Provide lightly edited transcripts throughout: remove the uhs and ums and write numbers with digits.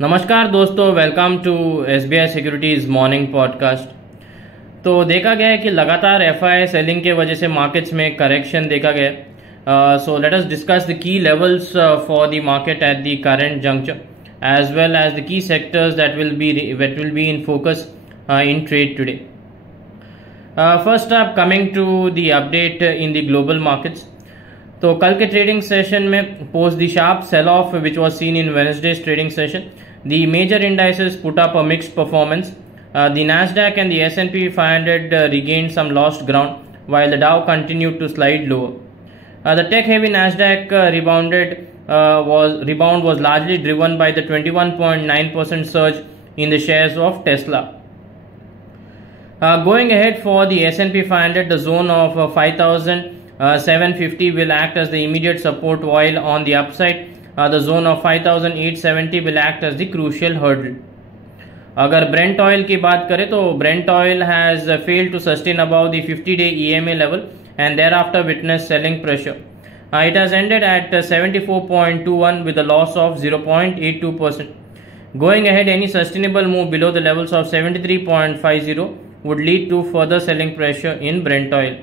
नमस्कार दोस्तों, welcome to SBI securities morning podcast. तो देखा गया है कि लगातार एफआई सेलिंग के वजह से मार्केट्स में करेक्शन देखा गया। So let us discuss the key levels for the market at the current juncture as well as the key sectors that will be in focus in trade today. First up, coming to the update in the global markets. तो कल के trading session में post the sharp sell off which was seen in Wednesday's trading session, the major indices put up a mixed performance. The Nasdaq and the S&P 500 regained some lost ground while the Dow continued to slide lower. The tech-heavy Nasdaq rebound was largely driven by the 21.9% surge in the shares of Tesla. Going ahead for the S&P 500, the zone of 5,750 will act as the immediate support, while on the upside, the zone of 5,870 will act as the crucial hurdle. अगर Brent Oil की बात करें तो Brent Oil has failed to sustain above the 50-day EMA level and thereafter witnessed selling pressure. It has ended at 74.21 with a loss of 0.82%. Going ahead, any sustainable move below the levels of 73.50 would lead to further selling pressure in Brent Oil.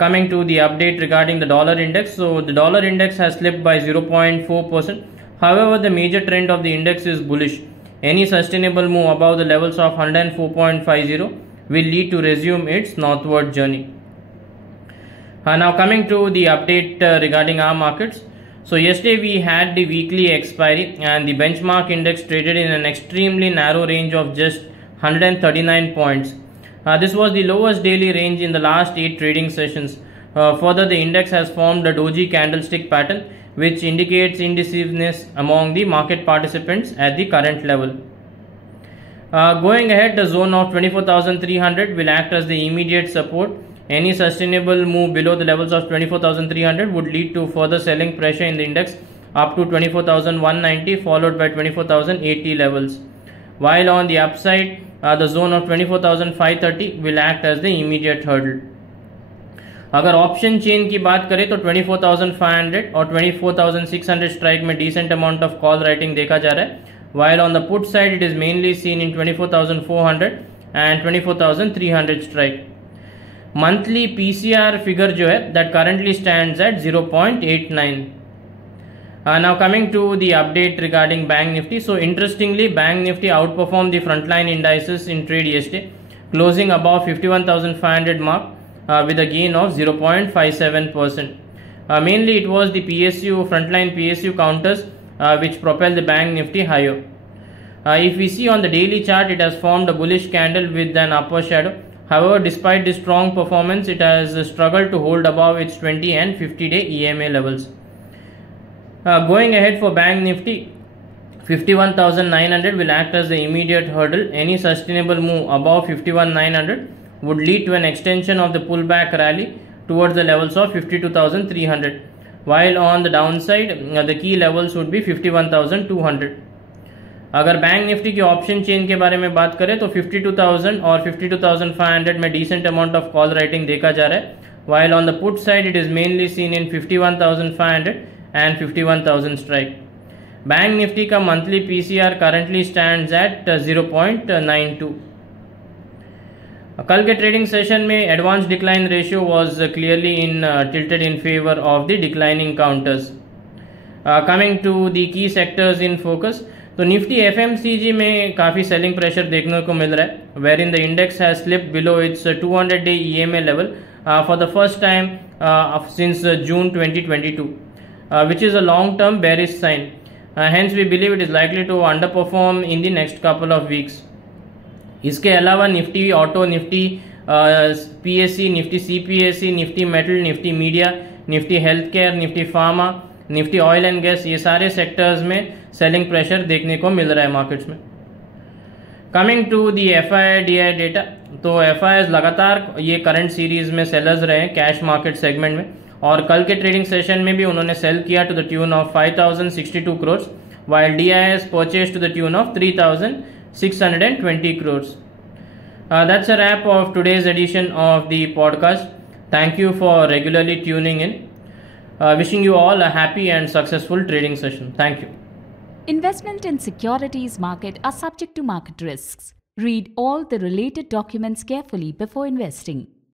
Coming to the update regarding the dollar index, so the dollar index has slipped by 0.4%. However, the major trend of the index is bullish. Any sustainable move above the levels of 104.50 will lead to resume its northward journey. Now coming to the update regarding our markets. So yesterday we had the weekly expiry and the benchmark index traded in an extremely narrow range of just 139 points. This was the lowest daily range in the last 8 trading sessions. Further, the index has formed a doji candlestick pattern, which indicates indecisiveness among the market participants at the current level. Going ahead, the zone of 24,300 will act as the immediate support. Any sustainable move below the levels of 24,300 would lead to further selling pressure in the index up to 24,190 followed by 24,080 levels. While on the upside, the zone of 24,530 will act as the immediate hurdle. अगर option chain की बात करें तो 24,500 और 24,600 strike में decent amount of call writing देखा जा रहा है. While on the put side, it is mainly seen in 24,400 and 24,300 strike. Monthly PCR figure जो है that currently stands at 0.89. Now coming to the update regarding Bank Nifty. So interestingly, Bank Nifty outperformed the frontline indices in trade yesterday, closing above 51,500 mark with a gain of 0.57%. Mainly it was the frontline PSU counters which propelled the Bank Nifty higher. If we see on the daily chart, it has formed a bullish candle with an upper shadow. However, despite the strong performance, it has struggled to hold above its 20 and 50-day EMA levels. Going ahead for Bank Nifty, 51,900 will act as the immediate hurdle. Any sustainable move above 51,900 would lead to an extension of the pullback rally towards the levels of 52,300. While on the downside, the key levels would be 51,200. अगर bank Nifty की option chain के बारे में बात करें तो 52,000 और 52,500 में decent amount of call writing देखा जा रहा है. While on the put side, it is mainly seen in 51,500 and 51,000 strike. Bank Nifty का monthly PCR currently stands at 0.92. कल के ट्रेडिंग सेशन में advance decline ratio was clearly tilted in favor of the declining counters. Coming to the key sectors in focus, तो Nifty FMCG में काफ़ी selling pressure देखने को मिल रहा है, where in the index has slipped below its 200-day EMA level for the first time since June 2022, which is a long-term bearish sign. Hence we believe it is likely to underperform in the next couple of weeks. इसके अलावा Nifty auto, Nifty PSC, Nifty CPSC, Nifty metal, Nifty media, Nifty health care, Nifty pharma, Nifty oil and gas, ये सारे sectors में selling pressure देखने को मिल रहा है मार्केट्स में. Coming to the FII data, तो FIIs लगातार ये करंट सीरीज में सेलर्स रहे कैश मार्केट सेगमेंट में, और कल के ट्रेडिंग सेशन में भी उन्होंने सेल किया to the tune of 5,062 crores, while DIs purchased to the tune of 3,620 crores. That's a wrap of today's edition of the podcast. Thank you for regularly tuning in. Wishing you all a happy and successful trading session. Thank you. Investment in securities market are subject to market risks. Read all the related documents carefully before investing.